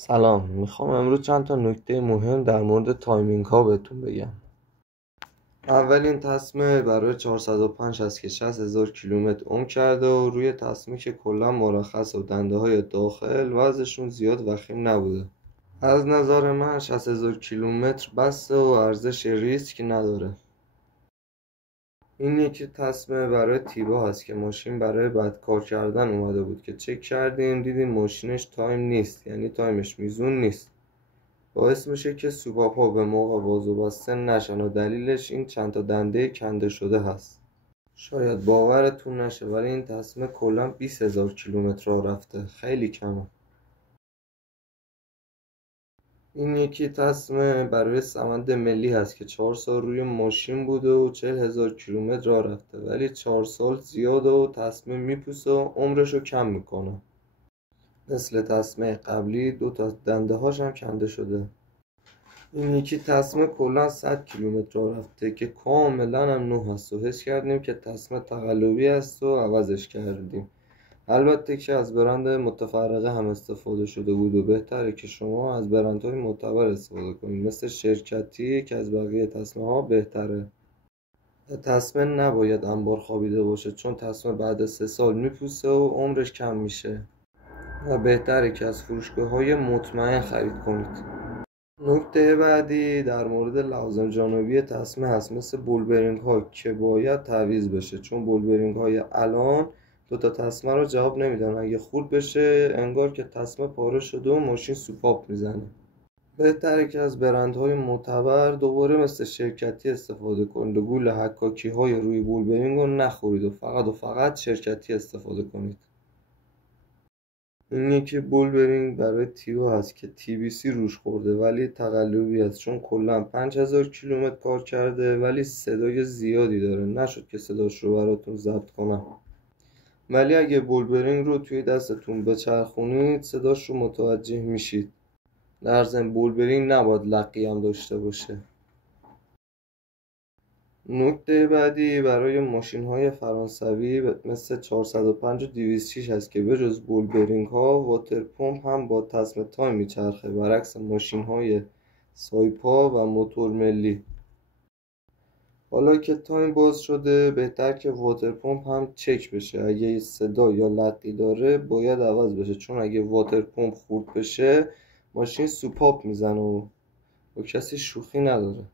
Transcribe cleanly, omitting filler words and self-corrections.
سلام، میخوام امروز چند تا نکته مهم در مورد تایمینگ ها بهتون بگم. اولین تصمیم برای 405 هست که 60,000 کیلومتر عمر کرده و روی تصمیم که کلا مرخص و دنده های داخل وزنشون زیاد وخیم نبوده. از نظر من 60,000 کیلومتر بسته و ارزش ریسک نداره. این یکی تصمیم برای تیبا هست که ماشین برای بد کار کردن اومده بود که چک کردیم دیدیم ماشینش تایم نیست، یعنی تایمش میزون نیست. باعث میشه که سوپاپا به موقع باز و بسته نشن و دلیلش این چند تا دنده کنده شده هست. شاید باورتون نشه ولی این تصمیم کلا 20,000 کیلومتر راه رفته، خیلی کمه. این یکی تصمیم برای سمند ملی هست که 4 سال روی ماشین بوده و 40,000 کیلومتر راه رفته، ولی 4 سال زیاده و تصمیم میپوسه و عمرشو کم میکنه. مثل تصمیم قبلی 2 تا دنده هاش هم کنده شده. این یکی تصمیم کلا 100 کیلومتر راه رفته که کاملا هم نو هست و حس کردیم که تصمیم تقلبی هست و عوضش کردیم. البته که از برند متفرقه هم استفاده شده بود و بهتره که شما از برندهای معتبر استفاده کنید، مثل شرکتی که از بقیه تصمیم ها بهتره. تصمیم نباید انبار خوابیده باشه چون تصمیم بعد 3 سال میپوسه و عمرش کم میشه و بهتره که از فروشگاه های مطمئن خرید کنید. نکته بعدی در مورد لوازم جانبی تصمیم هست، مثل بولبرینگ ها که باید تعویض بشه چون بولبرینگ های الان 2 تا تصمیم رو جواب نمیدن. اگه خورد بشه انگار که تصمیم پاره شده و ماشین سوپاپ میزنه. بهتره که از برندهای معتبر دوباره مثل شرکتی استفاده کنید و گول حکاکی های روی بولبرینگ رو نخورید و فقط شرکتی استفاده کنید. این یکی بولبرینگ برای تیبا هست که TBC روش خورده ولی تقلبی هست چون کلا 5,000 کیلومتر کار کرده ولی صدای زیادی داره، نشد که صداش رو براتون ضبط کنم. ولی اگه بولبرینگ رو توی دستتون بچرخونید صداش رو متوجه میشید. در ضمن بولبرینگ نباید لقی هم داشته باشه. نکته بعدی برای ماشین های فرانسوی مثل 405 و 206 هست که بجز بولبرینگ ها واتر پمپ هم با تصمیم تایم میچرخه، برعکس ماشین های سایپا و موتور ملی. حالا که تایم باز شده بهتر که واتر پمپ هم چک بشه، اگه صدا یا لقی داره باید عوض بشه چون اگه واتر پمپ خورد بشه ماشین سوپاپ میزنه و کسی شوخی نداره.